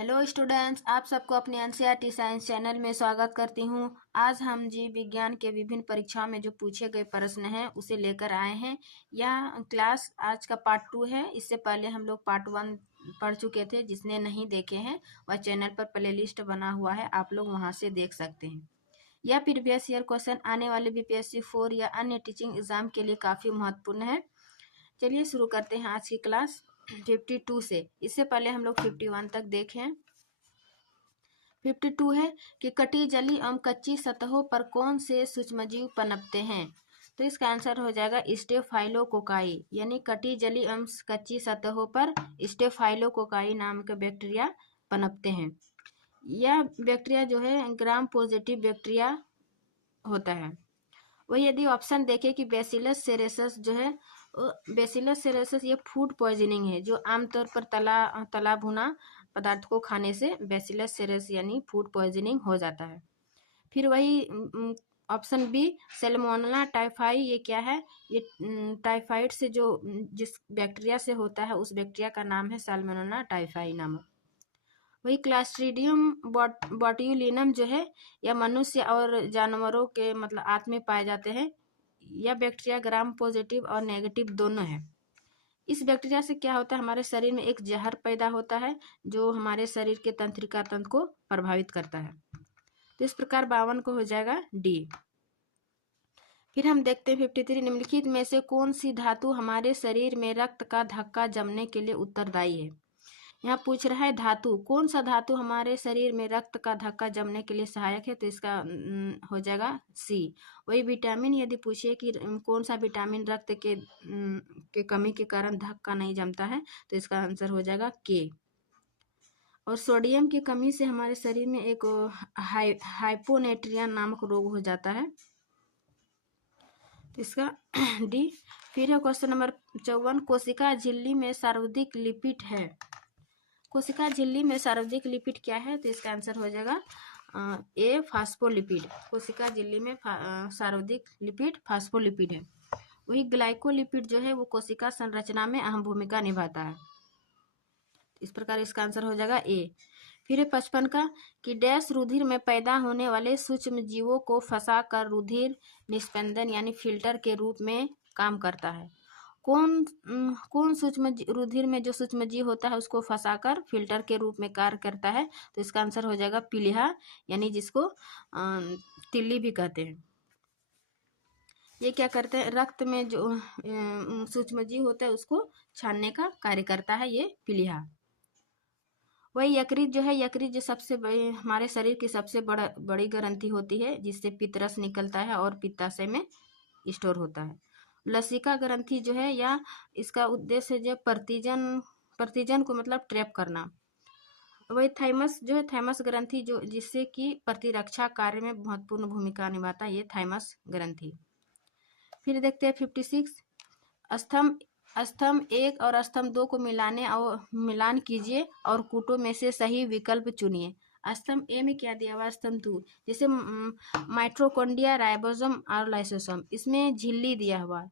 Hello students, आप सबको अपने एनसीईआरटी साइंस चैनल में स्वागत करती हूँ। आज हम जीव विज्ञान के विभिन्न परीक्षाओं में जो पूछे गए प्रश्न हैं उसे लेकर आए हैं। यह क्लास आज का पार्ट 2 है। इससे पहले हम लोग पार्ट 1 पढ़ चुके थे। जिसने नहीं देखे हैं वह चैनल पर प्लेलिस्ट बना हुआ है, आप लोग वहाँ से देख सकते हैं। यह प्रीवियस ईयर क्वेश्चन आने वाले बीपीएससी 4 या अन्य टीचिंग एग्जाम के लिए काफ़ी महत्वपूर्ण है। चलिए शुरू करते हैं आज की क्लास 52 से। इससे पहले हम लोग 51 तक देखें। 52 है कि कटी जली एवं कच्ची सतहों पर कौन से सूक्ष्मजीव पनपते हैं। तो इसका आंसर हो जाएगा स्टेफाइलोकोकाई, यानी कटी जली एवं कच्ची सतहों पर स्टेफाइलोकोकाई नाम के बैक्टीरिया पनपते हैं। यह बैक्टीरिया जो है ग्राम पॉजिटिव बैक्टीरिया होता है। वही यदि ऑप्शन देखें कि बेसिलस सेरेसस जो है, बेसिलस सेरेसस ये फूड पॉइजनिंग है, जो आमतौर पर तला भुना पदार्थ को खाने से बेसिलस सेरेस यानी फूड पॉइजनिंग हो जाता है। फिर वही ऑप्शन बी सैल्मोनेला टाइफाई, ये क्या है? ये टाइफाइड से जो जिस बैक्टीरिया से होता है उस बैक्टीरिया का नाम है सैल्मोनेला टाइफाई नामक। वही क्लास्ट्रीडियम बॉट्यूलिनम जो है यह मनुष्य और जानवरों के मतलब आंत में पाए जाते हैं। यह बैक्टीरिया ग्राम पॉजिटिव और नेगेटिव दोनों है। इस बैक्टीरिया से क्या होता है, हमारे शरीर में एक जहर पैदा होता है जो हमारे शरीर के तंत्रिका तंत्र को प्रभावित करता है। तो इस प्रकार 52 को हो जाएगा डी। फिर हम देखते हैं 53, निम्नलिखित में से कौन सी धातु हमारे शरीर में रक्त का धक्का जमने के लिए उत्तरदायी है। यहाँ पूछ रहा है धातु, कौन सा धातु हमारे शरीर में रक्त का धक्का जमने के लिए सहायक है। तो इसका हो जाएगा सी। वही विटामिन यदि पूछे कि कौन सा विटामिन रक्त के कमी के कारण धक्का नहीं जमता है, तो इसका आंसर हो जाएगा के। और सोडियम की कमी से हमारे शरीर में एक हाइपोनेट्रिया नामक रोग हो जाता है। तो इसका डी। फिर है क्वेश्चन नंबर 54, कोशिका झिल्ली में सर्वाधिक लिपिड है। कोशिका झिल्ली में सर्वाधिक लिपिड क्या है? तो इसका आंसर हो जाएगा ए फास्फोलिपिड। कोशिका झिल्ली में सर्वाधिक लिपिड फास्फोलिपिड है। वही ग्लाइकोलिपिड जो है वो कोशिका संरचना में अहम भूमिका निभाता है। इस प्रकार इसका आंसर हो जाएगा ए। फिर है 55 का कि डैश रुधिर में पैदा होने वाले सूक्ष्म जीवों को फंसा कर रुधिर निस्पंदन यानी फिल्टर के रूप में काम करता है। कौन सूक्ष्म रुधिर में जो सूक्ष्म जीव होता है उसको फंसाकर फिल्टर के रूप में कार्य करता है। तो इसका आंसर हो जाएगा पीलिया, यानी जिसको तिल्ली भी कहते हैं। ये क्या करते हैं, रक्त में जो सूक्ष्म जीव होता है उसको छानने का कार्य करता है ये पीलिया। वही यकृत जो है, यकृत जो सबसे हमारे शरीर की सबसे बड़ी ग्रंथि होती है जिससे पित्तरस निकलता है और पित्ताशय में स्टोर होता है। लसिका ग्रंथि जो है या इसका उद्देश्य जो प्रतिजन को मतलब ट्रैप करना। वही थाइमस जो है, थाइमस ग्रंथि जो जिससे कि प्रतिरक्षा कार्य में महत्वपूर्ण भूमिका निभाता है ये थाइमस ग्रंथि। फिर देखते हैं 56, स्तंभ 1 और स्तंभ 2 को मिलान कीजिए और कूटों में से सही विकल्प चुनिए। स्तंभ ए में क्या दिया हुआ है, स्तंभ 2 जैसे माइटोकॉन्ड्रिया, राइबोसोम और लाइसोसोम, इसमें झिल्ली दिया हुआ है।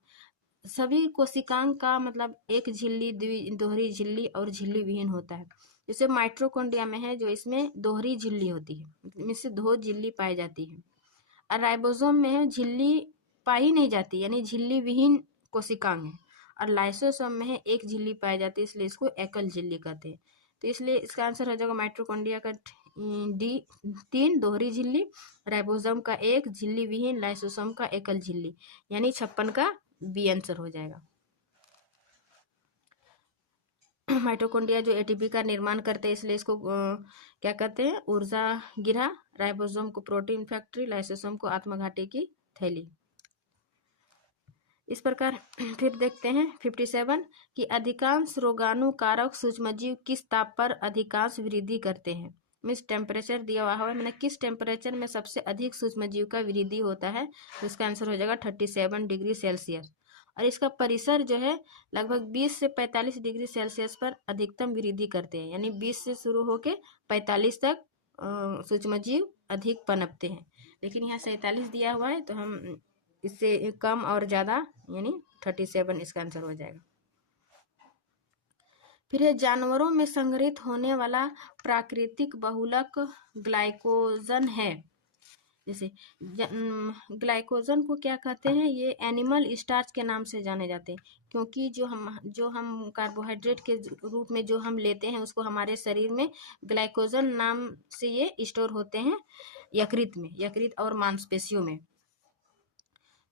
सभी कोशिकांग का मतलब एक झिल्ली, दोहरी झिल्ली और झिल्ली विहीन होता है। जैसे माइटोकॉन्ड्रिया में है जो इसमें दोहरी झिल्ली होती है, इसमें 2 झिल्ली पाई जाती है। और राइबोसोम में है झिल्ली पाई नहीं जाती, यानी झिल्ली विहीन कोशिकांग है। और लाइसोसोम में है एक झिल्ली पाई जाती है, इसलिए इसको एकल झिल्ली कहते हैं। तो इसलिए इसका आंसर हो जाएगा माइटोकॉन्ड्रिया का डी 3 दोहरी झिल्ली, राइबोसोम का 1 झिल्ली विहीन, लाइसोसोम का एकल झिल्ली, यानी 56 का बी आंसर हो जाएगा। माइटोकॉन्ड्रिया जो एटीपी का निर्माण करते हैं इसलिए इसको क्या कहते हैं, ऊर्जा गिरा। राइबोसोम को प्रोटीन फैक्ट्री, लाइसोसोम को आत्मघाती की थैली। इस प्रकार फिर देखते हैं 57 कि अधिकांश रोगाणुकारक सूक्ष्मजीव किस ताप पर अधिकांश वृद्धि करते हैं। मीन्स टेम्परेचर दिया हुआ है, मैंने किस टेम्परेचर में सबसे अधिक सूक्ष्मजीव का वृद्धि होता है। तो इसका आंसर हो जाएगा 37 डिग्री सेल्सियस। और इसका परिसर जो है लगभग 20 से 45 डिग्री सेल्सियस पर अधिकतम वृद्धि करते हैं, यानी 20 से शुरू होकर 45 तक सूक्ष्मजीव अधिक पनपते हैं। लेकिन यहाँ 47 दिया हुआ है तो हम इससे कम और ज़्यादा यानी 37 इसका आंसर हो जाएगा। फिर है जानवरों में संग्रहित होने वाला प्राकृतिक बहुलक ग्लाइकोजन है। जैसे ग्लाइकोजन को क्या कहते हैं, ये एनिमल स्टार्च के नाम से जाने जाते हैं, क्योंकि जो हम कार्बोहाइड्रेट के रूप में जो हम लेते हैं उसको हमारे शरीर में ग्लाइकोजन नाम से ये स्टोर होते हैं यकृत में, यकृत और मांसपेशियों में।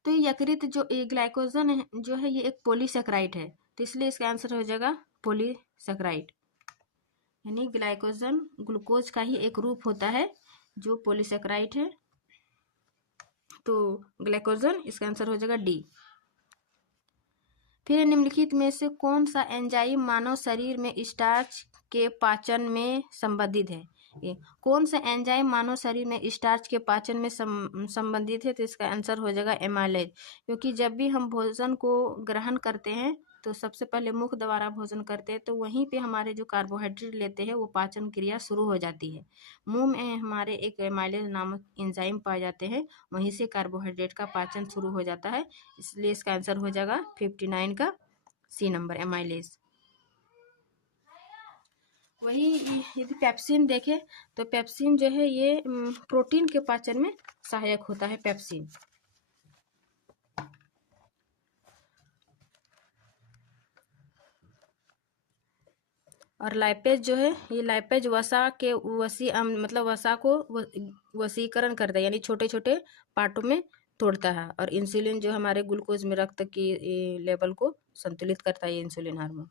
तो यकृत जो ये ग्लाइकोजन है जो है ये एक पॉलीसेकेराइड है, तो इसलिए इसका आंसर हो जाएगा पॉलीसेकेराइड। यानी ग्लाइकोजन ग्लूकोज का ही एक रूप होता है जो पॉलीसेकेराइड है, तो ग्लाइकोजन इसका आंसर हो जाएगा डी। फिर निम्नलिखित में से कौन सा एंजाइम मानव शरीर में स्टार्च के पाचन में संबंधित है। ये कौन सा एंजाइम मानव शरीर में स्टार्च के पाचन में संबंधित है, तो इसका आंसर हो जाएगा एमाइलेज। क्योंकि जब भी हम भोजन को ग्रहण करते हैं तो सबसे पहले मुख द्वारा भोजन करते हैं, तो वहीं पे हमारे जो कार्बोहाइड्रेट लेते हैं वो पाचन क्रिया शुरू हो जाती है। मुंह में हमारे एक एमाइलेज नामक एंजाइम पाए जाते हैं, वहीं से कार्बोहाइड्रेट का पाचन शुरू हो जाता है, इसलिए इसका आंसर हो जाएगा 59 का सी नंबर एमाइलेज। वही यदि पेप्सिन देखें तो पेप्सिन जो है ये प्रोटीन के पाचन में सहायक होता है पेप्सिन। और लाइपेज जो है ये लाइपेज वसा के मतलब वसा को वसीकरण करता है, यानी छोटे छोटे पार्टों में तोड़ता है। और इंसुलिन जो हमारे ग्लूकोज में रक्त की लेवल को संतुलित करता है, ये इंसुलिन हार्मोन।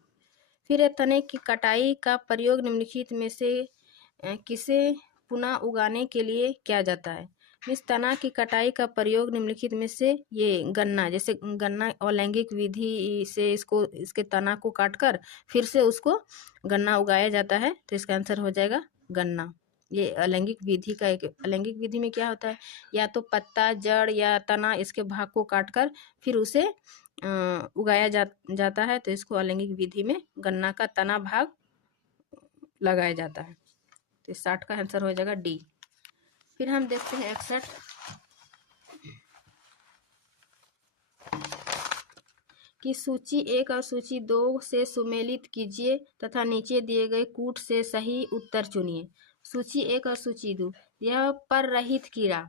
फिर तने की कटाई का प्रयोग निम्नलिखित में से किसे पुनः उगाने के लिए किया जाता है। इस तना की कटाई का प्रयोग निम्नलिखित में से ये गन्ना, जैसे गन्ना अलैंगिक विधि से इसके तना को काटकर फिर से उसको गन्ना उगाया जाता है, तो इसका आंसर हो जाएगा गन्ना। ये अलैंगिक विधि का एक अलैंगिक विधि में क्या होता है, या तो पत्ता, जड़ या तना इसके भाग को काटकर फिर उसे उगाया जाता है, तो इसको अलैंगिक विधि में गन्ना का तना भाग लगाया जाता है। तो 60 का आंसर हो जाएगा डी। फिर हम देखते हैं 61 की सूची 1 और सूची 2 से सुमेलित कीजिए तथा नीचे दिए गए कूट से सही उत्तर चुनिए। सूची 1 और सूची 2, यह पर रहित कीड़ा,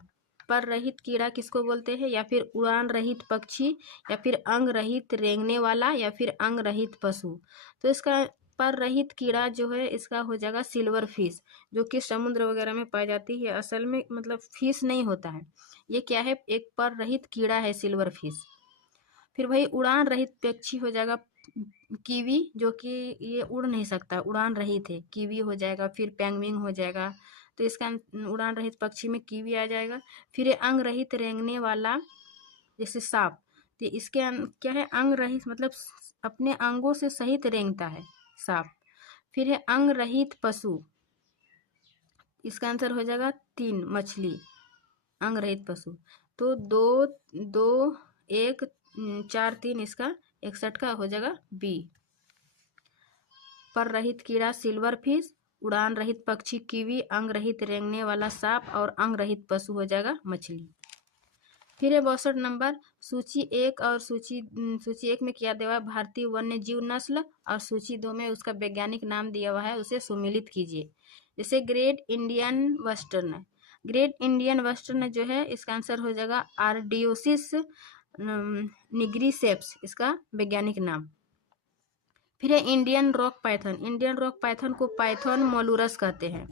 पर रहित कीड़ा किसको बोलते हैं, या फिर उड़ान रहित पक्षी, या फिर अंग रहित रेंगने वाला, या फिर अंग रहित पशु। तो इसका पर रहित कीड़ा जो है इसका हो जाएगा सिल्वर फिश, जो कि समुद्र वगैरह में पाई जाती है। असल में मतलब फिश नहीं होता है, ये क्या है, एक पर रहित कीड़ा है सिल्वर फिश। फिर वही उड़ान रहित पक्षी हो जाएगा कीवी, जो कि ये उड़ नहीं सकता, उड़ान रहित है, कीवी हो जाएगा। फिर पेंगुइन हो जाएगा, तो इसका उड़ान रहित पक्षी में कीवी आ जाएगा। फिर अंग रहित रेंगने वाला जैसे सांप, तो इसके क्या है, अंग रहित मतलब अपने अंगों से सहित रेंगता है सांप। फिर है अंग रहित पशु, इसका आंसर हो जाएगा 3 मछली, अंग रहित पशु। तो 2 2 1 4 3 इसका 61 का हो जाएगा बी। पर रहित कीड़ा सिल्वर फिश, उड़ान रहित पक्षी कीवी, अंग रहित रेंगने वाला सांप और अंग रहित पशु हो जाएगा मछली। फिर है 62 नंबर, सूची 1 और सूची 1 में क्या दिया हुआ है, भारतीय वन्य जीव नस्ल, और सूची 2 में उसका वैज्ञानिक नाम दिया हुआ है, उसे सुमेलित कीजिए। जैसे great Indian western, great Indian western जो है इसका आंसर हो जाएगा आर्डियोसिस निग्रिसेप्स, इसका वैज्ञानिक नाम। फिर है Indian rock Python, Indian rock Python को पाइथन मोलुरस कहते हैं।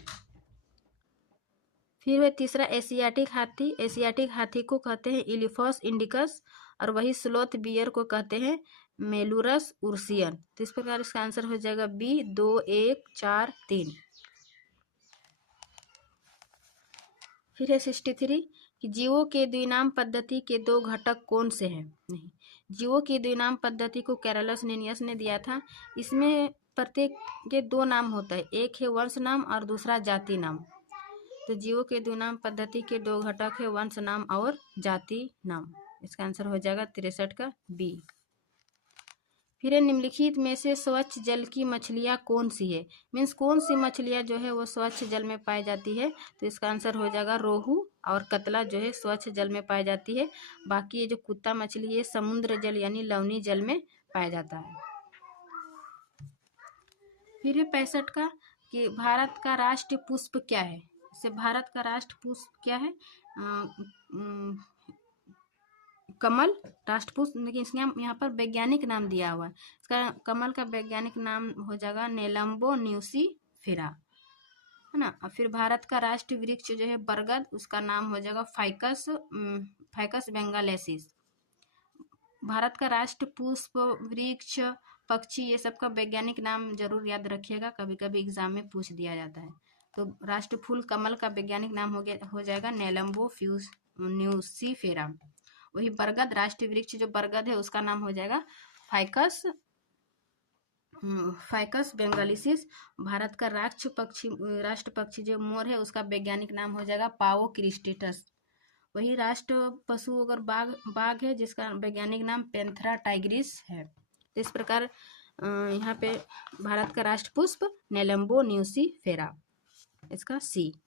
फिर है तीसरा एशियाटिक हाथी, एशियाटिक हाथी को कहते हैं इलिफॉस इंडिकस, और वही स्लोथ बियर को कहते हैं मेलुरस उर्सियन। तो इस प्रकार इसका आंसर हो जाएगा बी 2 1 4 3। फिर है 63 कि जीवों के द्विनाम पद्धति के 2 घटक कौन से हैं। नहीं, जीवों की द्विनाम पद्धति को कैरोलस लिनियस ने दिया था। इसमें प्रत्येक के 2 नाम होता है, एक है वंश नाम और दूसरा जाति नाम। तो जीवों के द्विनाम पद्धति के 2 घटक है वंश नाम और जाति नाम। इसका आंसर हो जाएगा 63 का बी। फिर निम्नलिखित में से स्वच्छ जल की मछलियाँ कौन सी है, मीन्स कौन सी मछलियाँ जो है वो स्वच्छ जल में पाई जाती है। तो इसका आंसर हो जाएगा रोहू और कतला जो है स्वच्छ जल में पाई जाती है। बाकी ये जो कुत्ता मछली है समुद्र जल यानी लवणी जल में पाया जाता है। फिर है 65 का कि भारत का राष्ट्रीय पुष्प क्या है। इसे भारत का राष्ट्र पुष्प क्या है, कमल राष्ट्र पुष्प, लेकिन इसके यहाँ पर वैज्ञानिक नाम दिया हुआ है। इसका कमल का वैज्ञानिक नाम हो जाएगा नेलम्बो न्यूसीफेरा, है ना। और फिर भारत का राष्ट्रीय वृक्ष जो है बरगद, उसका नाम हो जाएगा फाइकस बेंगालेसिस। भारत का राष्ट्र पुष्प, वृक्ष, पक्षी, ये सब का वैज्ञानिक नाम जरूर याद रखिएगा, कभी कभी एग्जाम में पूछ दिया जाता है। तो राष्ट्र फूल कमल का वैज्ञानिक नाम हो जाएगा नेलम्बो न्यूसीफेरा। वही बरगद, राष्ट्रीय वृक्ष जो बरगद है उसका नाम हो जाएगा फाइकस बेंगालिसिस। भारत का राष्ट्र पक्षी जो मोर है उसका वैज्ञानिक नाम हो जाएगा पाओ क्रिस्टेटस। वही राष्ट्र पशु अगर बाघ है जिसका वैज्ञानिक नाम पेंथरा टाइग्रिस है। तो इस प्रकार यहाँ पे भारत का राष्ट्र पुष्प नेलम्बो न्यूसीफेरा, इसका सी।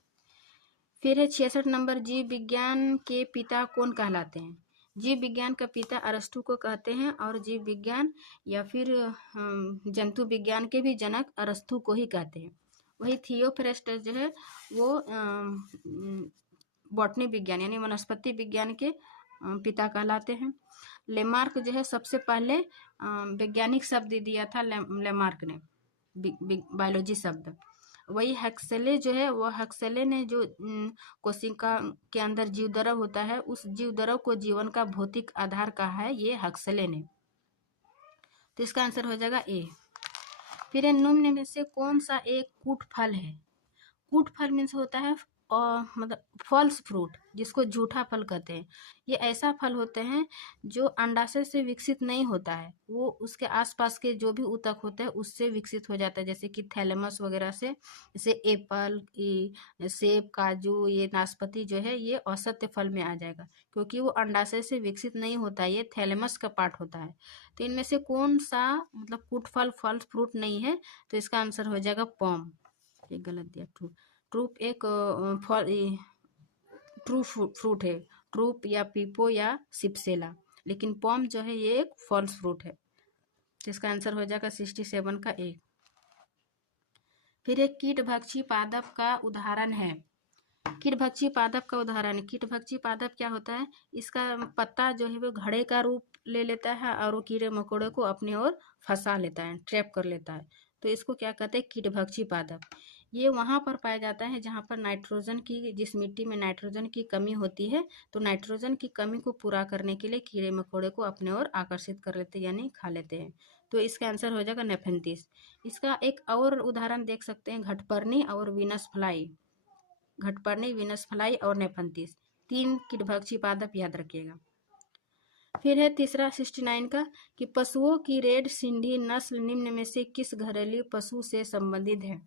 फिर है 66 नंबर, जीव विज्ञान के पिता कौन कहलाते हैं। जीव विज्ञान का पिता अरस्तु को कहते हैं, और जीव विज्ञान या फिर जंतु विज्ञान के भी जनक अरस्तु को ही कहते हैं। वही थियोफ्रेस्टस जो है वो बॉटनी विज्ञान यानी वनस्पति विज्ञान के पिता कहलाते हैं। लेमार्क जो है सबसे पहले वैज्ञानिक शब्द दिया था लेमार्क ने, बायोलॉजी शब्द। वही हक्सले जो है वो हक्सले ने जो कोशिका के अंदर जीव द्रव होता है उस जीव द्रव को जीवन का भौतिक आधार कहा है ये हक्सले ने। तो इसका आंसर हो जाएगा ए। फिर निम्न में से कौन सा एक कूट फल है। कूट फल मीन्स होता है मतलब फॉल्स फ्रूट, जिसको झूठा फल कहते हैं। ये ऐसा फल होते हैं जो अंडाशय से विकसित नहीं होता है, वो उसके आसपास के जो भी ऊतक होते हैं उससे विकसित हो जाता है, जैसे कि थैलेमस वगैरह से। जैसे एप्पल, सेब, काजू, ये नाशपाती जो है ये औसत्य फल में आ जाएगा, क्योंकि वो अंडाशय से विकसित नहीं होता है, ये थैलेमस का पार्ट होता है। तो इनमें से कौन सा मतलब कूट फल फॉल्स फ्रूट नहीं है, तो इसका आंसर हो जाएगा पॉम। ये गलत दिया, ट्रूप एक ट्रू फ्रूट है, ट्रूप या पीपो या सिपसेला, लेकिन पॉम जो है ये एक फॉल्स फ्रूट है। तो इसका आंसर हो जाएगा 67 का ए। फिर एक कीटभक्षी पादप का उदाहरण है। कीटभक्षी पादप का उदाहरण, कीटभक्षी पादप क्या होता है, इसका पत्ता जो है वो घड़े का रूप ले लेता है और वो कीड़े मकोड़े को अपनी ओर फंसा लेता है, ट्रैप कर लेता है। तो इसको क्या कहते हैं, कीटभक्षी पादप। ये वहाँ पर पाया जाता है जहाँ पर नाइट्रोजन की, जिस मिट्टी में नाइट्रोजन की कमी होती है, तो नाइट्रोजन की कमी को पूरा करने के लिए कीड़े मकोड़े को अपने ओर आकर्षित कर लेते हैं यानी खा लेते हैं। तो इसका आंसर हो जाएगा नेफेंथिस। इसका एक और उदाहरण देख सकते हैं, घटपर्णी और वीनस फ्लाई। घटपर्णी, वीनस फ्लाई और नेफेंथिस, 3 कीटभक्षी पादप याद रखिएगा। फिर है तीसरा 69 का कि पशुओं की रेड सिंधी नस्ल निम्न में से किस घरेलू पशु से संबंधित है।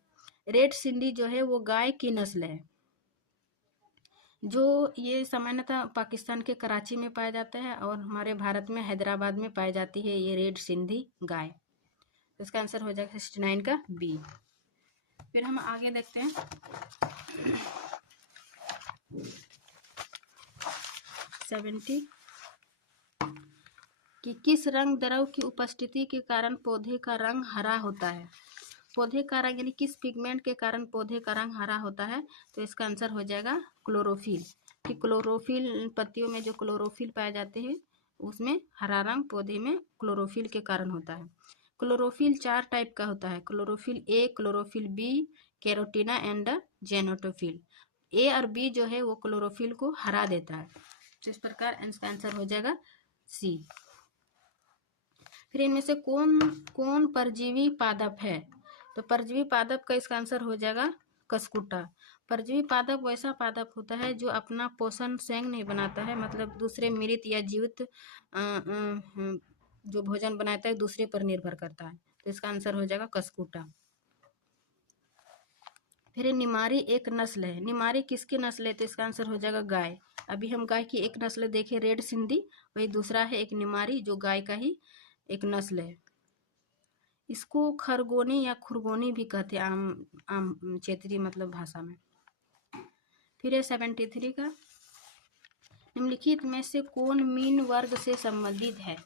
रेड सिंधी जो है वो गाय की नस्ल है, जो ये सामान्यतः पाकिस्तान के कराची में पाया जाता है और हमारे भारत में हैदराबाद में पाई जाती है ये रेड सिंधी गाय। इसका आंसर हो जाएगा 69 का बी। फिर हम आगे देखते हैं 70 कि किस रंग द्रव की उपस्थिति के कारण पौधे का रंग हरा होता है। पौधे का रंग यानी किस पिगमेंट के कारण पौधे का रंग हरा होता है, तो इसका आंसर हो जाएगा क्लोरोफिल। कि क्लोरोफिल, पत्तियों में जो क्लोरोफिल पाए जाते हैं उसमें हरा रंग पौधे में क्लोरोफिल के कारण होता है। क्लोरोफिल 4 टाइप का होता है, chlorophyll A, chlorophyll B, carotene and xanthophyll. A और बी जो है वो क्लोरोफिल को हरा देता है। तो इस प्रकार इसका आंसर हो जाएगा सी। फिर इनमें से कौन परजीवी पादप है, तो परजीवी पादप का इसका आंसर हो जाएगा कसकुटा। परजीवी पादप वैसा पादप होता है जो अपना पोषण स्वयं नहीं बनाता है, मतलब दूसरे मृत या जीवित जो भोजन बनाता है दूसरे पर निर्भर करता है। तो इसका आंसर हो जाएगा कसकुटा। फिर निमारी एक नस्ल है, निमारी किसकी नस्ल है, तो इसका आंसर हो जाएगा गाय। अभी हम गाय की एक नस्ल देखे रेड सिंधी, वही दूसरा है एक निमारी जो गाय का ही एक नस्ल है। इसको खरगोनी या खुरगोनी भी कहते हैं आम क्षेत्रीय मतलब भाषा में। फिर है 73 का, निम्नलिखित में से कौन मीन वर्ग से संबंधित है।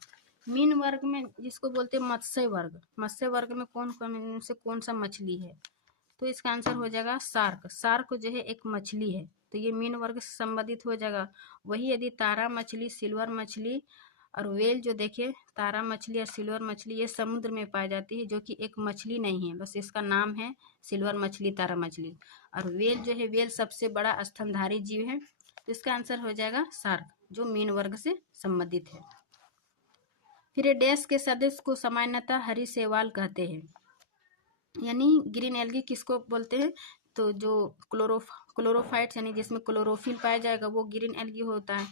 मीन वर्ग में जिसको बोलते हैं मत्स्य वर्ग, मत्स्य वर्ग में कौन सा मछली है? तो इसका आंसर हो जाएगा शार्क। शार्क जो है एक मछली है, तो ये मीन वर्ग से संबंधित हो जाएगा। वही यदि तारा मछली, सिल्वर मछली और वेल जो देखिए, तारा मछली और सिल्वर मछली ये समुद्र में पाई जाती है, जो कि एक मछली नहीं है, बस इसका नाम है सिल्वर मछली, तारा मछली। और वेल जो है, वेल सबसे बड़ा स्तनधारी जीव है, तो इसका आंसर हो जाएगा शार्क, जो मीन वर्ग से संबंधित है। फिर डैश के सदस्य को सामान्यतः हरी शैवाल कहते हैं, यानी ग्रीन एल्गी किसको बोलते हैं? तो जो क्लोरोफाइट्स यानी जिसमें क्लोरोफिल पाया जाएगा वो ग्रीन एल्गी होता है।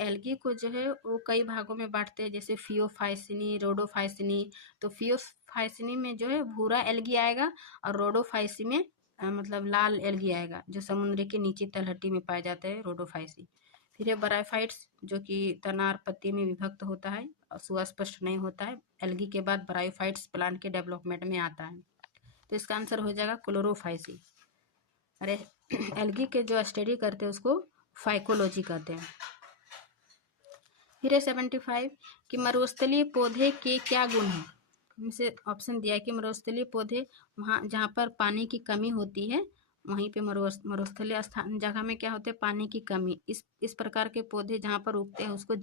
एल्गी को जो है वो कई भागों में बांटते हैं, जैसे फियोफाइसिनी, रोडोफाइसिनी। तो फियोफाइसिनी में जो है भूरा एल्गी आएगा, और रोडोफाइसी में मतलब लाल एल्गी आएगा, जो समुद्र के नीचे तलहटी में पाया जाता है, रोडोफाइसी। फिर है ब्रायोफाइट्स, जो कि तना और पत्ती में विभक्त होता है और सुस्पष्ट नहीं होता है। एल्गी के बाद ब्रायोफाइट्स प्लांट के डेवलपमेंट में आता है, तो इसका आंसर हो जाएगा क्लोरोफाइसी। अरे एल्गी के जो स्टडी करते हैं उसको फाइकोलॉजी कहते हैं। फिर है 75 कि मरुस्थलीय पौधे के क्या गुण हैं? इनसे ऑप्शन दिया है कि मरुस्थलीय पौधे वहाँ जहाँ पर पानी की कमी होती है, वहीं पे मरुस्थलीय स्थान जगह में क्या होते हैं? पानी की कमी। इस प्रकार के पौधे जहाँ पर उगते हैं उसको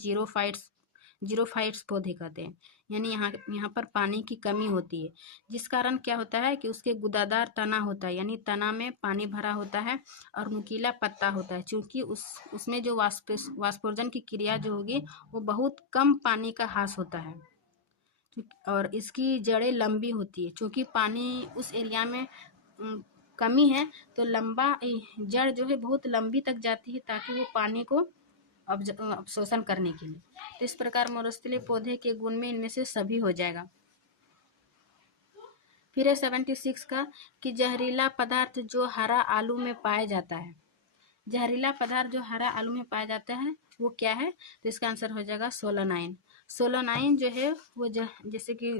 जीरोफाइट्स पौधे कहते हैं, यानी यहाँ पर पानी की कमी होती है, जिस कारण क्या होता है कि उसके गुदादार तना होता है, यानी तना में पानी भरा होता है और नुकीला पत्ता होता है। चूंकि उसमें जो वाष्पोर्जन की क्रिया जो होगी वो बहुत कम पानी का ह्रास होता है, और इसकी जड़ें लंबी होती है। चूंकि पानी उस एरिया में कमी है, तो लंबा जड़ जो है बहुत लंबी तक जाती है, ताकि वो पानी को अवशोषण करने के लिए। तो इस प्रकार मरुस्थलीय पौधे के गुण में इनमें से सभी हो जाएगा। फिर है 76 का कि जहरीला पदार्थ जो हरा आलू में पाया जाता है, जहरीला पदार्थ जो हरा आलू में पाया जाता है वो क्या है? तो इसका आंसर हो जाएगा सोलोनाइन। सोलोनाइन जो है वो जैसे कि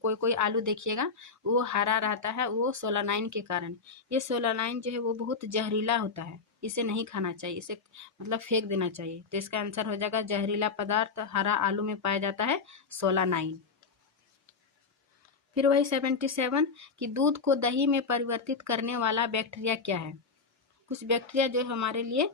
कोई आलू देखिएगा वो हरा रहता है, वो सोलोनाइन के कारण। ये सोलोनाइन जो है वो बहुत जहरीला होता है, इसे नहीं खाना चाहिए, इसे मतलब फेंक देना चाहिए। तो इसका आंसर हो जाएगा जहरीला पदार्थ हरा आलू में पाया जाता है, सोलोनाइन। फिर वही 77 कि दूध को दही में परिवर्तित करने वाला बैक्टीरिया क्या है? कुछ बैक्टीरिया जो हमारे लिए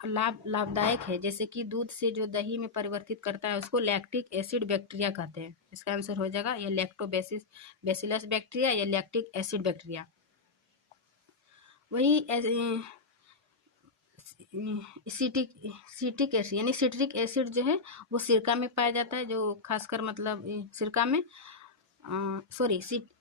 लाभदायक है, जैसे कि दूध से जो दही में परिवर्तित करता है उसको लैक्टिक एसिड बैक्टीरिया कहते हैं। इसका आंसर हो जाएगा ये लैक्टोबैसिलस बैक्टीरिया या लैक्टिक एसिड बैक्टीरिया। वही सिट्रिक एसिड यानी सिट्रिक एसिड जो है वो सिरका में पाया जाता है, जो खासकर मतलब सिरका में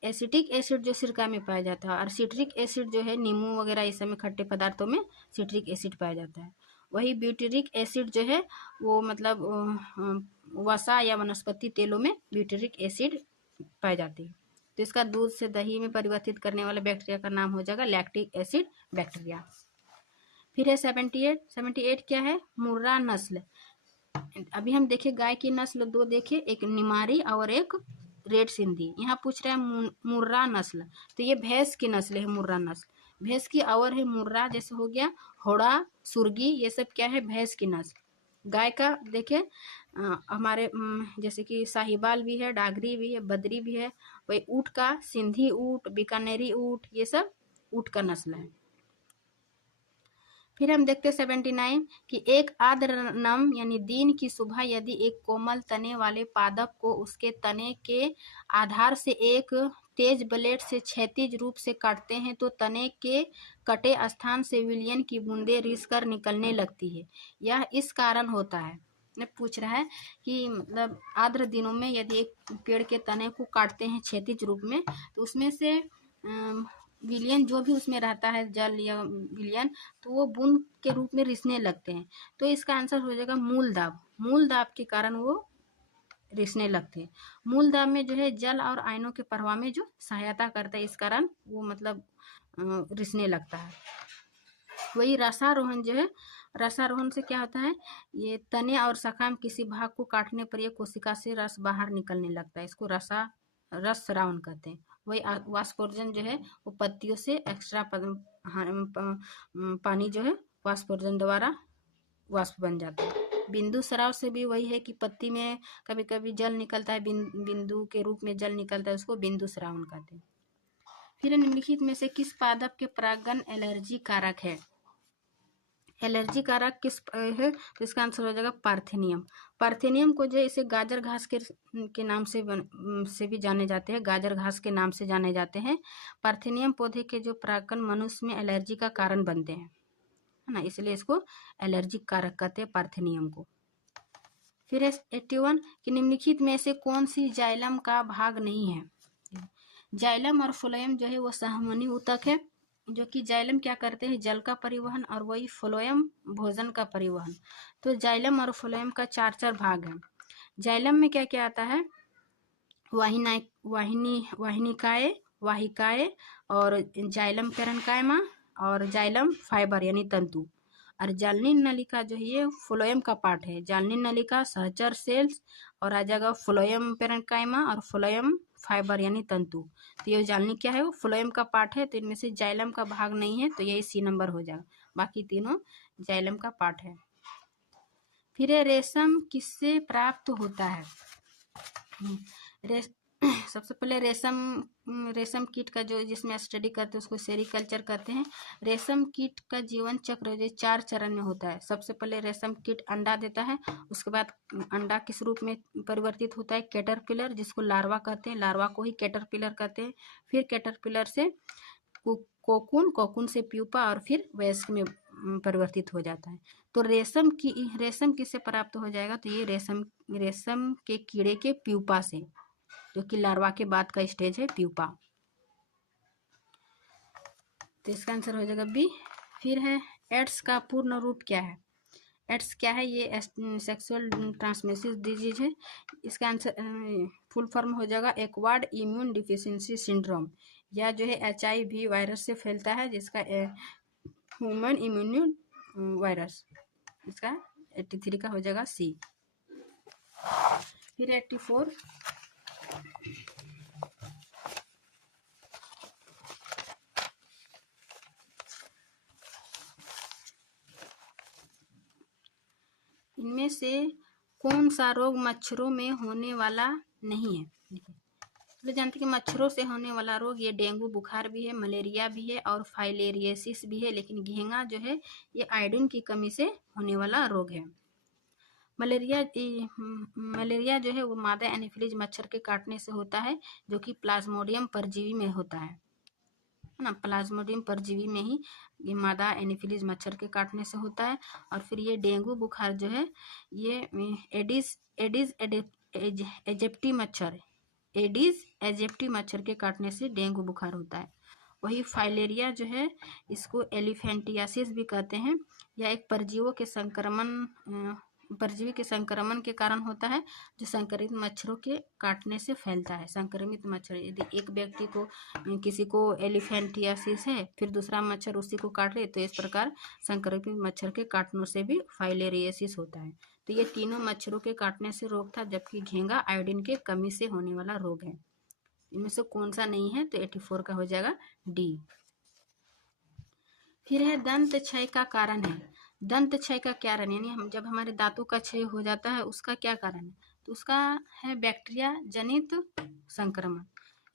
एसिटिक एसिड जो सिरका में पाया जाता है, और सिट्रिक एसिड जो है नींबू वगैरह इस समय खट्टे पदार्थों में सिट्रिक एसिड पाया जाता है। वही ब्यूटेरिक एसिड जो है वो मतलब वसा या वनस्पति तेलों में ब्यूटेरिक एसिड पाई जाती है। तो इसका दूध से दही में परिवर्तित करने वाले बैक्टीरिया का नाम हो जाएगा लैक्टिक एसिड बैक्टीरिया। फिर है 78 क्या है? मुर्रा नस्ल। अभी हम देखे गाय की नस्ल दो देखे, एक निमारी और एक रेड सिंधी। यहाँ पूछ रहे हैं मुर्रा नस्ल, तो ये भैंस की नस्ल है मुर्रा नस्ल। भैंस की और है मुर्रा, जैसे हो गया होड़ा, सुर्गी, ये सब क्या है? भैंस की नस्ल। गाय का देखे हमारे जैसे कि साहिवाल भी है, डागरी भी है, बदरी भी है। वही ऊँट का सिंधी ऊँट, बीकानेरी ऊँट, ये सब ऊँट का नस्ल है। फिर हम देखते हैं 79 कि एक आर्द्र नम यानी दिन की सुबह यदि एक कोमल तने वाले पादप को उसके तने के आधार से एक तेज ब्लेड से क्षैतिज रूप से काटते हैं, तो तने के कटे स्थान से विलयन की बूंदें रिस कर निकलने लगती है। यह इस कारण होता है, पूछ रहा है कि मतलब आर्द्र दिनों में यदि एक पेड़ के तने को काटते हैं क्षैतिज रूप में, तो उसमें से विलयन जो भी उसमें रहता है, जल या विलयन, तो वो बूंद के रूप में रिसने लगते हैं। तो इसका आंसर हो जाएगा मूल दाब। मूल दाब के कारण वो रिसने लगते हैं। मूल दाब में जो है जल और आयनों के प्रवाह में जो सहायता करता है, इस कारण वो मतलब रिसने लगता है। वही रसारोहण जो है, रसारोहण से क्या होता है? ये तने और शाखा में किसी भाग को काटने पर यह कोशिका से रस बाहर निकलने लगता है, इसको रस श्रावण कहते हैं। वही वाष्पोर्जन जो है वो पत्तियों से एक्स्ट्रा पानी जो है वाष्पोर्जन द्वारा वाष्प बन जाता है। बिंदु स्राव से भी वही है कि पत्ती में कभी कभी जल निकलता है, बिंदु के रूप में जल निकलता है, उसको बिंदु स्रावन कहते हैं। फिर निम्नलिखित में से किस पादप के परागण एलर्जी कारक है? एलर्जी कारक किस है? तो इसका आंसर हो जाएगा पार्थेनियम। पार्थेनियम को जो इसे गाजर घास के नाम से भी जाने जाते हैं, गाजर घास के नाम से जाने जाते हैं। पार्थेनियम पौधे के जो परागकण मनुष्य में एलर्जी का कारण बनते हैं, है ना, इसलिए इसको एलर्जी कारक कहते हैं पार्थेनियम को। फिर 81 कि निम्नलिखित में से कौन सी जाइलम का भाग नहीं है? जाइलम और फ्लोएम जो है वो सहमनी ऊतक है, जो कि जाइलम क्या करते हैं, जल का परिवहन, और वही फ्लोएम भोजन का परिवहन। तो जाइलम और फ्लोएम का 4 भाग है। जाइलम में क्या क्या आता है? वाहिनिकाए, वाहिकाए, और जाइलम पेरेन्काइमा, और जाइलम फाइबर यानी तंतु। और जालनी नलिका जो है ये फ्लोएम का पार्ट है। जालनी नलिका सहचर सेल्स, और आ जाएगा फ्लोएम पेरेन्काइमा और फ्लोएम फाइबर यानी तंतु। तो ये जालनी क्या है, वो फ्लोएम का पार्ट है, तो इनमें से जाइलम का भाग नहीं है, तो यही सी नंबर हो जाएगा। बाकी तीनों जाइलम का पार्ट है। फिर रेशम किससे प्राप्त होता है? सबसे पहले रेशम कीट का जो जिसमें स्टडी करते हैं उसको सेरिकल्चर कहते हैं। रेशम कीट का जीवन चक्र जो 4 चरण में होता है। सबसे पहले रेशम कीट अंडा देता है, उसके बाद अंडा किस रूप में परिवर्तित होता है, कैटरपिलर, जिसको लार्वा कहते हैं, लार्वा को ही कैटरपिलर कहते हैं। फिर कैटरपिलर से कोकून, कोकून से प्यूपा, और फिर वयस्क में परिवर्तित हो जाता है। तो रेशम किससे प्राप्त हो जाएगा? तो ये रेशम के कीड़े के प्यूपा से, जो कि लार्वा के बाद का स्टेज है प्यूपा। तो इसका आंसर हो जाएगा बी। फिर है एड्स का पूर्ण रूप क्या है? एड्स क्या है? ये सेक्सुअल ट्रांसमिशन डिजीज है। इसका आंसर फुल फॉर्म हो जाएगा एक्वायर्ड इम्यून डिफिशियंसी सिंड्रोम, या जो है HIV वायरस से फैलता है, जिसका ह्यूमन इम्यून वायरस। इसका 83 का हो जाएगा सी। फिर 84 इनमें से कौन सा रोग मच्छरों में होने वाला नहीं है? तो जानते हैं कि मच्छरों से होने वाला रोग ये डेंगू बुखार भी है, मलेरिया भी है, और फाइलेरियासिस भी है। लेकिन घेंगा जो है ये आयोडीन की कमी से होने वाला रोग है। मलेरिया जो है वो मादा एनोफिलीज मच्छर के काटने से होता है, जो कि प्लाज्मोडियम परजीवी में होता है ना। प्लाज्मोडियम परजीवी में ही ये मादा एनोफिलीज मच्छर के काटने से होता है। और फिर ये डेंगू बुखार जो है ये एडिस एजिप्टी मच्छर के काटने से डेंगू बुखार होता है। वही फाइलेरिया जो है इसको एलिफेंटियासिस भी कहते हैं, या एक परजीवी के संक्रमण के कारण होता है, जो संक्रमित मच्छरों के काटने से फैलता है। संक्रमित मच्छर, यदि एक व्यक्ति को किसी को एलिफेंटियासिस है, फिर दूसरा मच्छर उसी को काट ले, तो इस प्रकार संक्रमित मच्छर के काटने से भी फाइलेरियासिस होता है। तो ये तीनों मच्छरों के काटने से रोग था, जबकि घेंगा आयोडीन के कमी से होने वाला रोग है। इनमें से कौन सा नहीं है? तो 84 का हो जाएगा डी। फिर है दंत क्षय का कारण है। दंत क्षय का कारण यानी हम जब हमारे दांतों का क्षय हो जाता है उसका क्या कारण है? तो उसका है बैक्टीरिया जनित संक्रमण।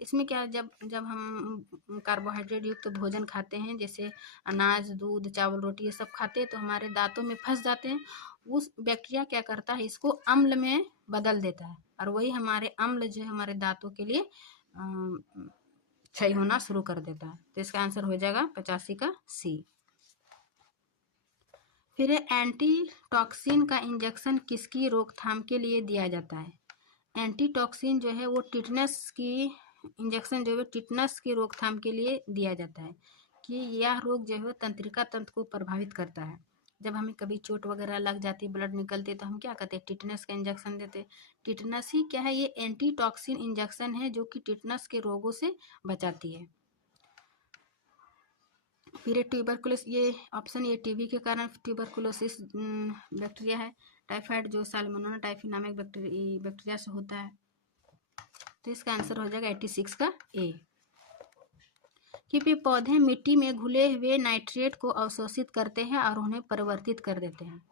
इसमें क्या, जब हम कार्बोहाइड्रेट युक्त भोजन खाते हैं, जैसे अनाज, दूध, चावल, रोटी, ये सब खाते हैं, तो हमारे दांतों में फंस जाते हैं। उस बैक्टीरिया क्या करता है, इसको अम्ल में बदल देता है, और वही हमारे अम्ल जो है हमारे दांतों के लिए क्षय होना शुरू कर देता है। तो इसका आंसर हो जाएगा 85 का सी। फिर एंटीटॉक्सिन का इंजेक्शन किसकी रोकथाम के लिए दिया जाता है? एंटीटॉक्सिन जो है वो टिटनस की इंजेक्शन जो है टिटनस की रोकथाम के लिए दिया जाता है, कि यह रोग जो है तंत्रिका तंत्र को प्रभावित करता है। जब हमें कभी चोट वगैरह लग जाती है, ब्लड निकलते, तो हम क्या कहते हैं, टिटनस का इंजेक्शन देते। टिटनस ही क्या है, ये एंटीटॉक्सिन इंजेक्शन है, जो कि टिटनस के रोगों से बचाती है। फिर ट्यूबरकुलोसिस, ये ऑप्शन ये टीबी के कारण ट्यूबरकुलोसिस बैक्टीरिया है। टाइफाइड जो साल्मोनेला टाइफी नामक बैक्टीरिया से होता है। तो इसका आंसर हो जाएगा 86 का ए। कि पौधे मिट्टी में घुले हुए नाइट्रेट को अवशोषित करते हैं और उन्हें परिवर्तित कर देते हैं।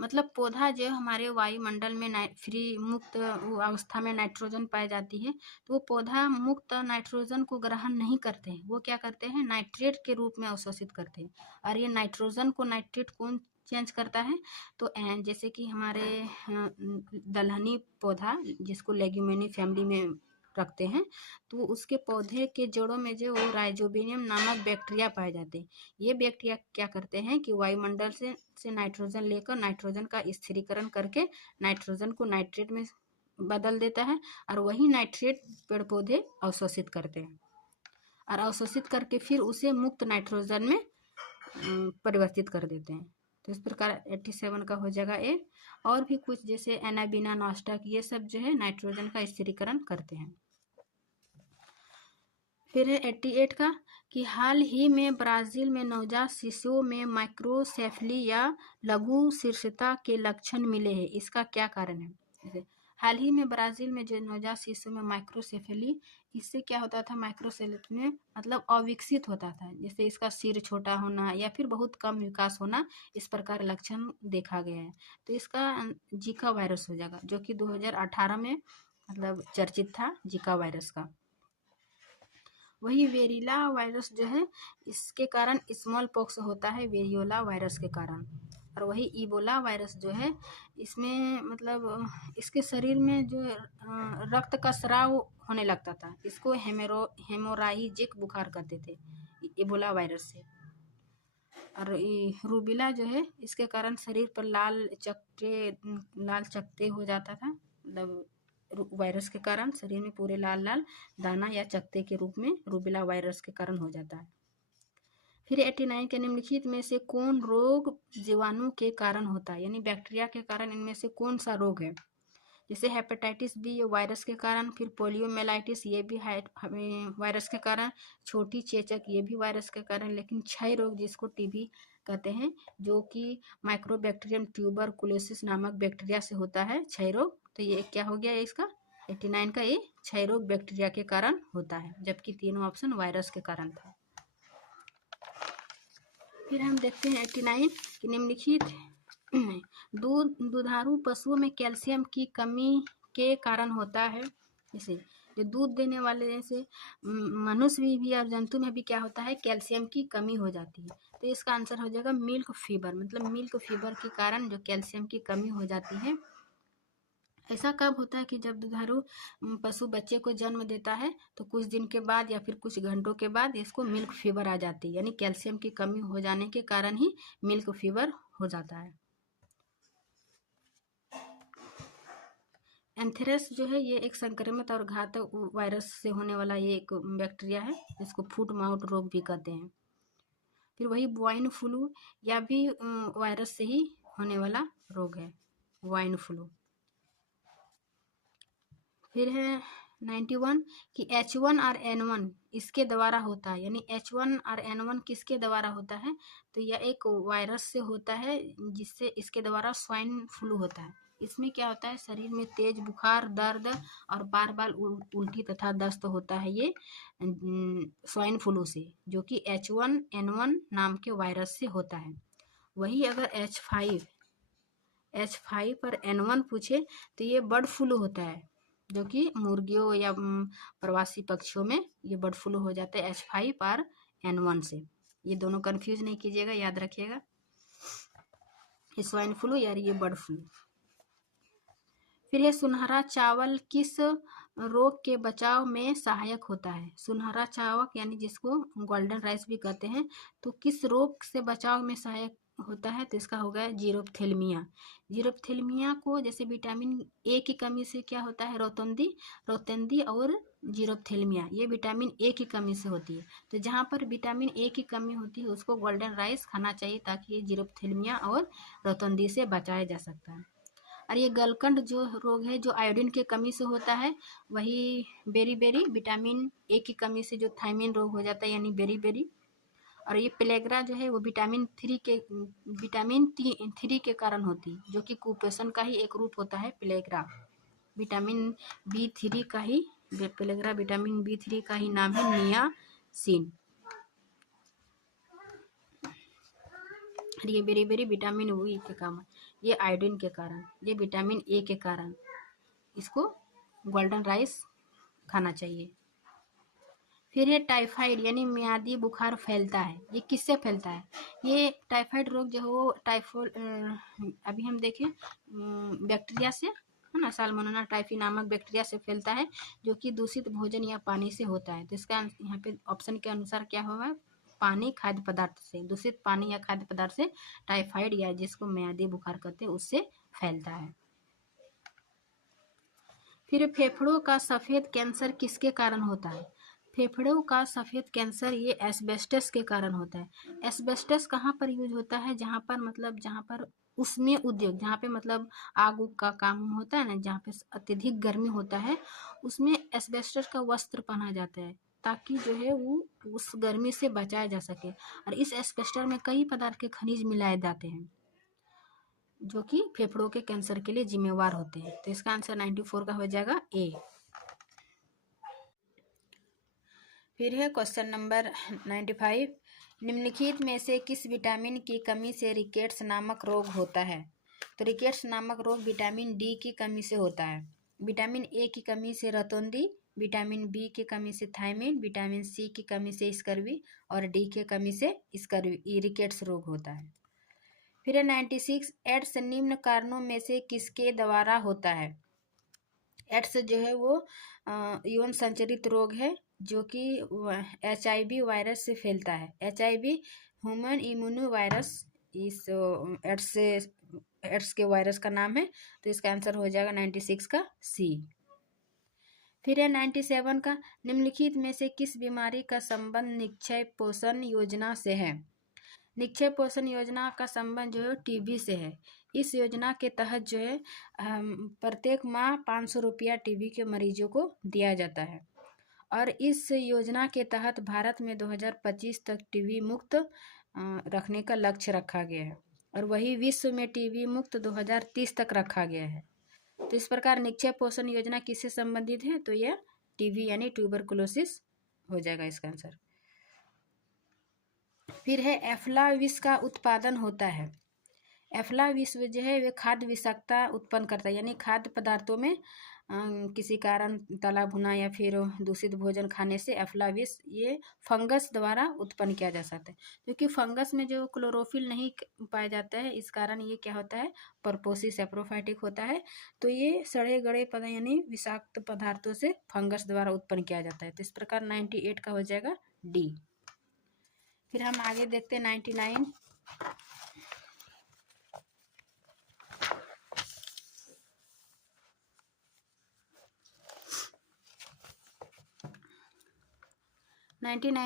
मतलब पौधा जो हमारे वायुमंडल में फ्री मुक्त अवस्था में नाइट्रोजन पाई जाती है, तो वो पौधा मुक्त नाइट्रोजन को ग्रहण नहीं करते हैं, वो क्या करते हैं नाइट्रेट के रूप में अवशोषित करते हैं। और ये नाइट्रोजन को नाइट्रेट कौन चेंज करता है, तो जैसे कि हमारे दलहनी पौधा जिसको लेग्यूमिनी फैमिली में रखते हैं, तो उसके पौधे के जड़ों में जो राइजोबियम नामक बैक्टीरिया पाए जाते हैं। ये बैक्टीरिया क्या करते हैं कि वायुमंडल से नाइट्रोजन लेकर नाइट्रोजन का स्थिरीकरण करके नाइट्रोजन को नाइट्रेट में बदल देता है, और वही नाइट्रेट पेड़ पौधे अवशोषित करते हैं, और अवशोषित करके फिर उसे मुक्त नाइट्रोजन में परिवर्तित कर देते हैं। तो इस प्रकार 87 का हो जाएगा ए। और भी कुछ जैसे एनाबिना, नॉस्टैक, ये सब जो है नाइट्रोजन का स्थिरीकरण करते हैं। फिर है 88 का कि हाल ही में ब्राज़ील में नवजात शिशुओं में माइक्रोसेफली या लघु शीर्षता के लक्षण मिले हैं, इसका क्या कारण है। जैसे हाल ही में ब्राज़ील में जो नवजात शिशु में माइक्रोसेफली, इससे क्या होता था, माइक्रोसेफली में मतलब अविकसित होता था, जैसे इसका सिर छोटा होना या फिर बहुत कम विकास होना, इस प्रकार लक्षण देखा गया है। तो इसका जीका वायरस हो जाएगा, जो कि 2018 में मतलब चर्चित था जीका वायरस का। वही वेरिला वायरस जो है, इसके कारण स्मॉल पॉक्स होता है वेरियोला वायरस के कारण। और वही इबोला वायरस जो है, इसमें मतलब इसके शरीर में जो रक्त का स्राव होने लगता था, इसको हेमोराइजिक बुखार कहते थे इबोला वायरस से। और रूबिला जो है, इसके कारण शरीर पर लाल चकत्ते हो जाता था, मतलब वायरस के कारण शरीर में पूरे लाल लाल दाना या चकत्ते के रूप में रूबिला वायरस के कारण हो जाता है। फिर 89 के निम्नलिखित में से कौन रोग जीवाणु के कारण होता है, यानी बैक्टीरिया के कारण इनमें से कौन सा रोग है। जैसे हेपेटाइटिस बी, ये वायरस के कारण। फिर पोलियोमेलाइटिस, ये भी वायरस के कारण। छोटी चेचक, ये भी वायरस के कारण। लेकिन क्षय रोग जिसको टीबी कहते हैं, जो कि माइक्रोबैक्टीरियम ट्यूबरकुलोसिस नामक बैक्टीरिया से होता है क्षय रोग, तो ये क्या हो गया इसका 89 का, ये क्षय रोग बैक्टीरिया के कारण होता है, जबकि तीनों ऑप्शन वायरस के कारण था। फिर हम देखते हैं 89 कि निम्नलिखित दुधारू पशुओं में कैल्शियम की कमी के कारण होता है। जैसे जो दूध देने वाले जैसे मनुष्य में भी और जंतु में भी क्या होता है, कैल्शियम की कमी हो जाती है। तो इसका आंसर हो जाएगा मिल्क फीवर, मतलब मिल्क फीवर के कारण जो कैल्शियम की कमी हो जाती है। ऐसा कब होता है कि जब दुधारू पशु बच्चे को जन्म देता है, तो कुछ दिन के बाद या फिर कुछ घंटों के बाद इसको मिल्क फीवर आ जाती है, यानी कैल्शियम की कमी हो जाने के कारण ही मिल्क फीवर हो जाता है। एंथ्रेक्स जो है, ये एक संक्रमित और घातक वायरस से होने वाला ये एक बैक्टीरिया है, जिसको फुट माउथ रोग भी कहते हैं। फिर वही स्वाइन फ्लू, या भी वायरस से ही होने वाला रोग है, स्वाइन फ्लू। फिर है 91 कि H1 और N1 इसके द्वारा होता है, यानी H1 और N1 किसके द्वारा होता है, तो यह एक वायरस से होता है, जिससे इसके द्वारा स्वाइन फ्लू होता है। इसमें क्या होता है, शरीर में तेज बुखार, दर्द और बार बार उल्टी तथा दस्त होता है, ये स्वाइन फ्लू से, जो कि H1N1 नाम के वायरस से होता है। वही अगर H5 पर N1 पूछे, तो ये बर्ड फ्लू होता है, जो कि मुर्गियों या प्रवासी पक्षियों में ये बर्ड फ्लू हो जाता है H5 और N1 से। ये दोनों कंफ्यूज नहीं कीजिएगा, याद रखिएगा, स्वाइन फ्लू या ये बर्ड फ्लू। फिर ये सुनहरा चावल किस रोग के बचाव में सहायक होता है। सुनहरा चावल यानी जिसको गोल्डन राइस भी कहते हैं, तो किस रोग से बचाव में सहायक होता है, तो इसका होगा जीरोप्थेल्मिया। जीरोप्थेल्मिया को जैसे विटामिन ए की कमी से क्या होता है, रोतंदी और जीरोप्थेल्मिया, ये विटामिन ए की कमी से होती है। तो जहाँ पर विटामिन ए की कमी होती है, उसको गोल्डन राइस खाना चाहिए, ताकि ये जीरोप्थेल्मिया और रोतंदी से बचाया जा सकता है। और ये गलकंड जो रोग है, जो आयोडीन की कमी से होता है, वही बेरी विटामिन ए की कमी से जो थायमिन रोग हो जाता है, यानी बेरी। और ये प्लेग्रा जो है, वो विटामिन थ्री के कारण होती है, जो कि कुपोषण का ही एक रूप होता है प्लेग्रा। विटामिन B3 का ही, प्लेग्रा विटामिन B3 का ही नाम है नियासिन। ये बेरी विटामिन वही के काम है। ये आयोडीन के कारण, ये विटामिन ए के कारण इसको गोल्डन राइस खाना चाहिए। फिर ये टाइफाइड यानी मियादी बुखार फैलता है। ये किससे फैलता है? ये टाइफाइड रोग जो है वो अभी हम देखें बैक्टीरिया से, है ना, साल्मोनेला टाइफी नामक बैक्टीरिया से फैलता है, जो कि दूषित भोजन या पानी से होता है। तो इसका यहाँ पे ऑप्शन के अनुसार क्या होगा? पानी, खाद्य पदार्थ से, दूषित पानी या खाद्य पदार्थ से टाइफाइड या जिसको मियादी बुखार कहते हैं उससे फैलता है। फिर फेफड़ों का सफ़ेद कैंसर किसके कारण होता है? फेफड़ों का सफ़ेद कैंसर ये एस्बेस्टस के कारण होता है। एस्बेस्टस कहाँ पर यूज होता है? जहाँ पर उसमें उद्योग, जहाँ पे मतलब आग उग का काम होता है ना, जहाँ पे अत्यधिक गर्मी होता है, उसमें एस्बेस्टस का वस्त्र पहना जाता है ताकि जो है वो उस गर्मी से बचाया जा सके। और इस एस्बेस्टस में कई प्रकार के खनिज मिलाए जाते हैं जो कि फेफड़ों के कैंसर के लिए जिम्मेवार होते हैं। तो इसका आंसर 94 का हो जाएगा ए। फिर है क्वेश्चन नंबर 95, निम्नलिखित में से किस विटामिन की कमी से रिकेट्स नामक रोग होता है? तो रिकेट्स नामक रोग विटामिन डी की कमी से होता है। विटामिन ए की कमी से रतौंधी, विटामिन बी की कमी से थायमिन, विटामिन सी की कमी से स्कर्वी और डी की कमी से स्कर्वी रिकेट्स रोग होता है। फिर है 96, एड्स निम्न कारणों में से किसके द्वारा होता है? एड्स जो है वो यौन संचरित रोग है जो कि HIV वायरस से फैलता है। HIV ह्यूमन इम्यूनो वायरस इस एड्स के वायरस का नाम है। तो इसका आंसर हो जाएगा 96 का सी। फिर है 97 का, निम्नलिखित में से किस बीमारी का संबंध निक्षय पोषण योजना से है? निक्षय पोषण योजना का संबंध जो है टीबी से है। इस योजना के तहत जो है प्रत्येक माह 500 रुपया टीबी के मरीजों को दिया जाता है। और इस योजना के तहत भारत में 2025 तक टीबी मुक्त रखने का लक्ष्य रखा गया है और वही विश्व में टीबी मुक्त 2030 तक रखा गया है। तो इस प्रकार निक्षय पोषण योजना किससे संबंधित है? तो यह टीबी यानी ट्यूबरकुलोसिस हो जाएगा इसका आंसर। फिर है एफ्ला विष का उत्पादन होता है। एफ्ला विष जो है वे खाद्य विषाक्तता उत्पन्न करता है, यानी खाद्य पदार्थों में किसी कारण तला भुना या फिर दूषित भोजन खाने से एफ्ला विष ये फंगस द्वारा उत्पन्न किया जा सकता है, क्योंकि फंगस में जो क्लोरोफिल नहीं पाया जाता है, इस कारण ये क्या होता है? परपोसी सेप्रोफाइटिक होता है। तो ये सड़े गड़े पदार्थ यानी विषाक्त पदार्थों से फंगस द्वारा उत्पन्न किया जाता है। तो इस प्रकार 98 का हो जाएगा डी। फिर हम आगे देखते हैं 99।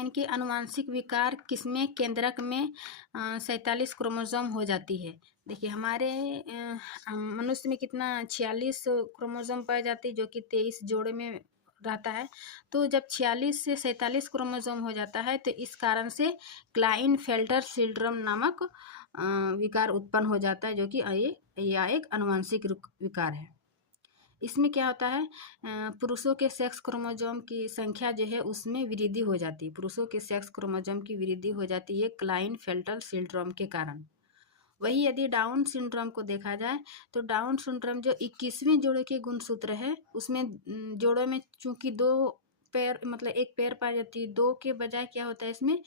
की आनुवांशिक विकार किसमें केंद्रक में 47 क्रोमोसोम हो जाती है? देखिए हमारे मनुष्य में कितना 46 क्रोमोसोम पाए जाते हैं जो कि 23 जोड़े में रहता है। तो जब 46 से 47 क्रोमोसोम हो जाता है तो इस कारण से क्लाइनफेल्टर सिंड्रोम नामक विकार उत्पन्न हो जाता है, जो कि यह एक आनुवांशिक विकार है। इसमें क्या होता है? पुरुषों के सेक्स क्रोमोसोम की संख्या जो है उसमें वृद्धि हो जाती है। पुरुषों के सेक्स क्रोमोसोम की वृद्धि हो जाती है क्लाइनफेल्टर सिंड्रोम के कारण। वही यदि डाउन सिंड्रोम को देखा जाए तो डाउन सिंड्रोम जो 21वें जोड़े के गुणसूत्र है उसमें जोड़ों में चूंकि 2 पैर मतलब एक पैर पाई जाती है, 2 के बजाय क्या होता है इसमें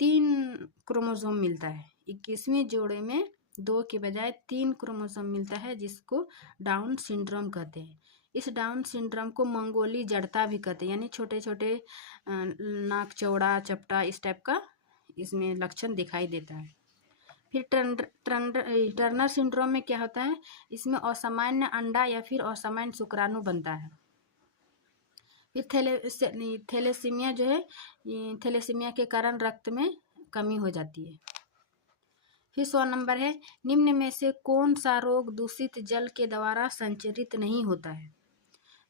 3 क्रोमोसोम मिलता है। 21वें जोड़े में 2 के बजाय 3 क्रोमोसोम मिलता है, जिसको डाउन सिंड्रोम कहते हैं। इस डाउन सिंड्रोम को मंगोली जड़ता भी कहते हैं, यानी छोटे छोटे नाक चौड़ा चपटा इस टाइप का इसमें लक्षण दिखाई देता है। फिर टर्नर सिंड्रोम में क्या होता है? इसमें असामान्य अंडा या फिर असामान्य शुक्राणु बनता है। फिर थैलेसीमिया जो है, थैलेसीमिया के कारण रक्त में कमी हो जाती है। फिर 100 नंबर है, निम्न में से कौन सा रोग दूषित जल के द्वारा संचरित नहीं होता है?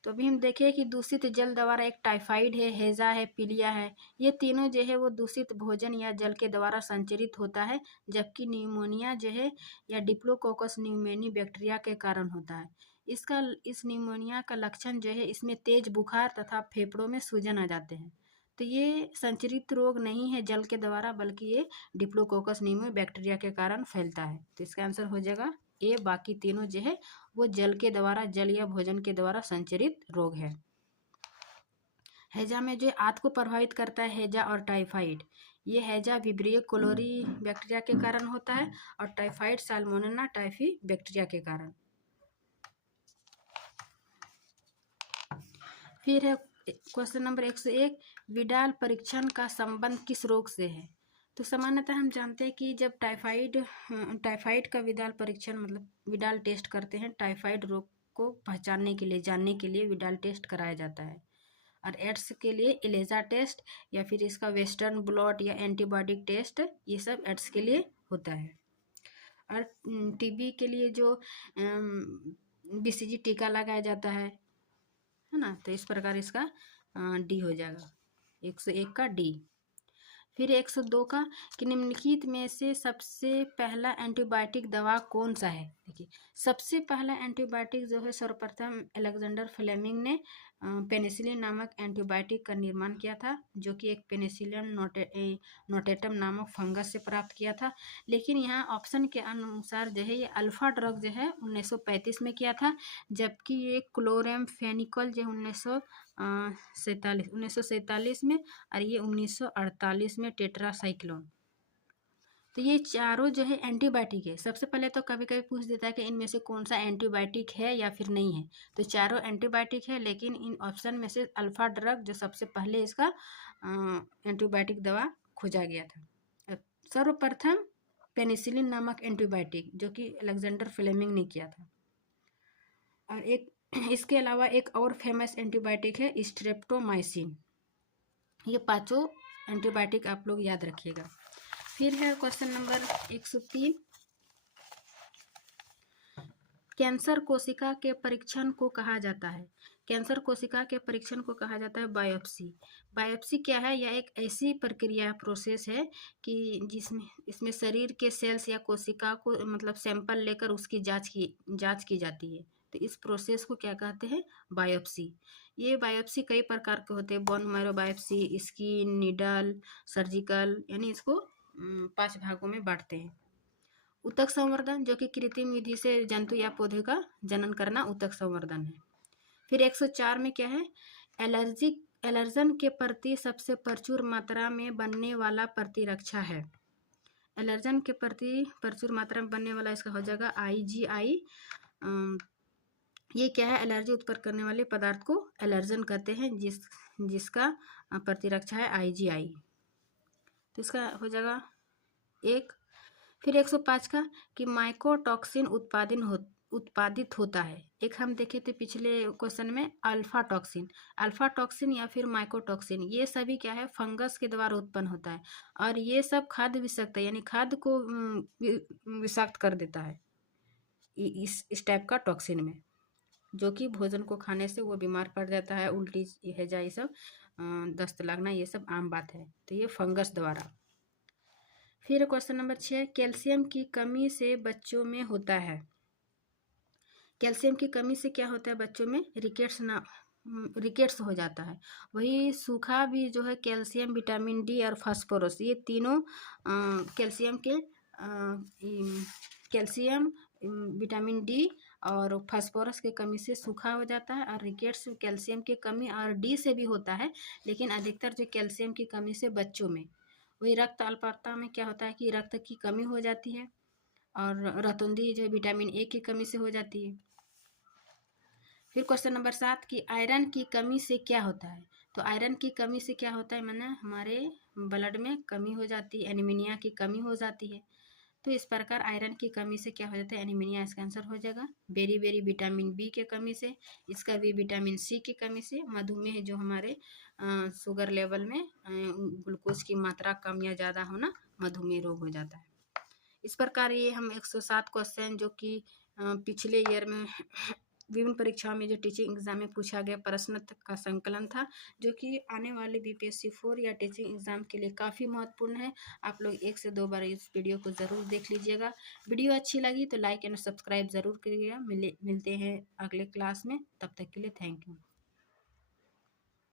तो अभी हम देखें कि दूषित जल द्वारा एक टाइफाइड है, हैजा है, पीलिया है, ये तीनों जो है वो दूषित भोजन या जल के द्वारा संचरित होता है, जबकि न्यूमोनिया जो है या डिप्लोकोकस न्यूमोनी बैक्टीरिया के कारण होता है। इस न्यूमोनिया का लक्षण जो है इसमें तेज बुखार तथा फेफड़ों में सूजन आ जाते हैं। तो ये संचरित रोग नहीं है जल के द्वारा, बल्कि ये डिप्लोकोकस न्यूमोनी बैक्टीरिया के कारण फैलता है। तो इसका आंसर हो जाएगा ए, बाकी तीनों जो है वो जल के द्वारा, जल या भोजन के द्वारा संचरित रोग है। हैजा में जो आंत को प्रभावित करता है हैजा और टाइफाइड। ये हैजा विब्रियो कोलोरी बैक्टीरिया के कारण होता है और टाइफाइड साल्मोनेला टाइफी बैक्टीरिया के कारण। फिर है क्वेश्चन नंबर 101, विडाल परीक्षण का संबंध किस रोग से है? तो सामान्यतः हम जानते हैं कि जब टाइफाइड का विडाल परीक्षण मतलब विडाल टेस्ट करते हैं, टाइफाइड रोग को पहचानने के लिए, जानने के लिए विडाल टेस्ट कराया जाता है। और एड्स के लिए एलिजा टेस्ट या फिर इसका वेस्टर्न ब्लॉट या एंटीबायोटिक टेस्ट, ये सब एड्स के लिए होता है। और टीबी के लिए जो बीसीजी टीका लगाया जाता है ना, तो इस प्रकार इसका डी हो जाएगा, 101 का डी। फिर 102 का कि निम्नलिखित में से सबसे पहला एंटीबायोटिक दवा कौन सा है? देखिए, सबसे पहला एंटीबायोटिक जो है सर्वप्रथम अलेक्जेंडर फ्लेमिंग ने पेनिसिलिन नामक एंटीबायोटिक का निर्माण किया था, जो कि एक पेनिसिलिन नोटेटम नामक फंगस से प्राप्त किया था। लेकिन यहाँ ऑप्शन के अनुसार जो है ये अल्फा ड्रग जो है 1935 में किया था, जबकि ये क्लोरेमफेनिकल जो 1947 में, और ये 1948 में टेट्रासाइक्लोन। तो ये चारों जो है एंटीबायोटिक है। सबसे पहले तो कभी कभी पूछ देता है कि इनमें से कौन सा एंटीबायोटिक है या फिर नहीं है, तो चारों एंटीबायोटिक है, लेकिन इन ऑप्शन में से अल्फा ड्रग जो सबसे पहले इसका एंटीबायोटिक दवा खोजा गया था। सर्वप्रथम पेनिसिलिन नामक एंटीबायोटिक जो कि अलेक्जेंडर फ्लेमिंग ने किया था। और एक इसके अलावा एक और फेमस एंटीबायोटिक है स्ट्रेप्टोमाइसिन। ये पांचों एंटीबायोटिक आप लोग याद रखिएगा। फिर है क्वेश्चन नंबर 103, कैंसर कोशिका के परीक्षण को कहा जाता है? कैंसर कोशिका के परीक्षण को कहा जाता है बायोप्सी। बायोप्सी क्या है? यह एक ऐसी प्रक्रिया प्रोसेस है कि इसमें शरीर के सेल्स या कोशिका को मतलब सैंपल लेकर उसकी जांच की जाती है। तो इस प्रोसेस को क्या कहते हैं? बायोप्सी। ये बायोप्सी कई प्रकार के होते हैं, bone marrow biopsy, skin, needle, surgical, यानी इसको 5 भागों में बांटते हैं। ऊतक संवर्धन जो कि कृत्रिम विधि से जंतु या पौधे का जनन करना ऊतक संवर्धन है। फिर 104 में क्या है? एलर्जन के प्रति सबसे प्रचुर मात्रा में बनने वाला प्रतिरक्षा है। एलर्जन के प्रति प्रचुर मात्रा में बनने वाला इसका हो जाएगा IgI। ये क्या है? एलर्जी उत्पन्न करने वाले पदार्थ को एलर्जन कहते हैं, जिसका प्रतिरक्षा है IgI। तो इसका हो जाएगा 1। फिर 105 का कि माइकोटॉक्सिन उत्पादित होता है। एक हम देखे थे पिछले क्वेश्चन में अल्फा टॉक्सिन या फिर माइकोटॉक्सिन, ये सभी क्या है? फंगस के द्वारा उत्पन्न होता है और ये सब खाद्य विषाक्त यानी खाद्य को विषाक्त कर देता है इस टाइप का टॉक्सिन में, जो कि भोजन को खाने से वो बीमार पड़ जाता है, उल्टी हैजा ये सब, दस्त लगना, ये सब आम बात है। तो ये फंगस द्वारा। फिर क्वेश्चन नंबर 6, कैल्शियम की कमी से बच्चों में होता है। कैल्शियम की कमी से क्या होता है? बच्चों में रिकेट्स हो जाता है। वही सूखा भी जो है कैल्शियम, विटामिन डी और फास्फोरस, ये तीनों कैल्शियम, विटामिन डी और फास्फोरस के कमी से सूखा हो जाता है। और रिकेट्स कैल्शियम की कमी और डी से भी होता है, लेकिन अधिकतर जो कैल्शियम की कमी से बच्चों में। वही रक्त अल्पता में क्या होता है कि रक्त की कमी हो जाती है और रतौंधी जो विटामिन ए की कमी से हो जाती है। फिर क्वेश्चन नंबर 7 कि आयरन की कमी से क्या होता है? तो आयरन की कमी से क्या होता है? माने हमारे ब्लड में कमी हो जाती है, एनीमिया की कमी हो जाती है। तो इस प्रकार आयरन की कमी से क्या हो जाता है? एनीमिया, इसका आंसर हो जाएगा। बेरी विटामिन बी के कमी से, इसका भी विटामिन सी की कमी से, मधुमेह जो हमारे शुगर लेवल में ग्लूकोज की मात्रा कम या ज़्यादा होना, मधुमेह रोग हो जाता है। इस प्रकार ये हम 107 क्वेश्चन जो कि पिछले ईयर में विभिन्न परीक्षाओं में जो टीचिंग एग्जाम में पूछा गया प्रश्न का संकलन था, जो कि आने वाले BPSC 4 या टीचिंग एग्जाम के लिए काफ़ी महत्वपूर्ण है। आप लोग 1 से 2 बार इस वीडियो को ज़रूर देख लीजिएगा। वीडियो अच्छी लगी तो लाइक एंड सब्सक्राइब ज़रूर करिएगा। मिलते हैं अगले क्लास में, तब तक के लिए थैंक यू।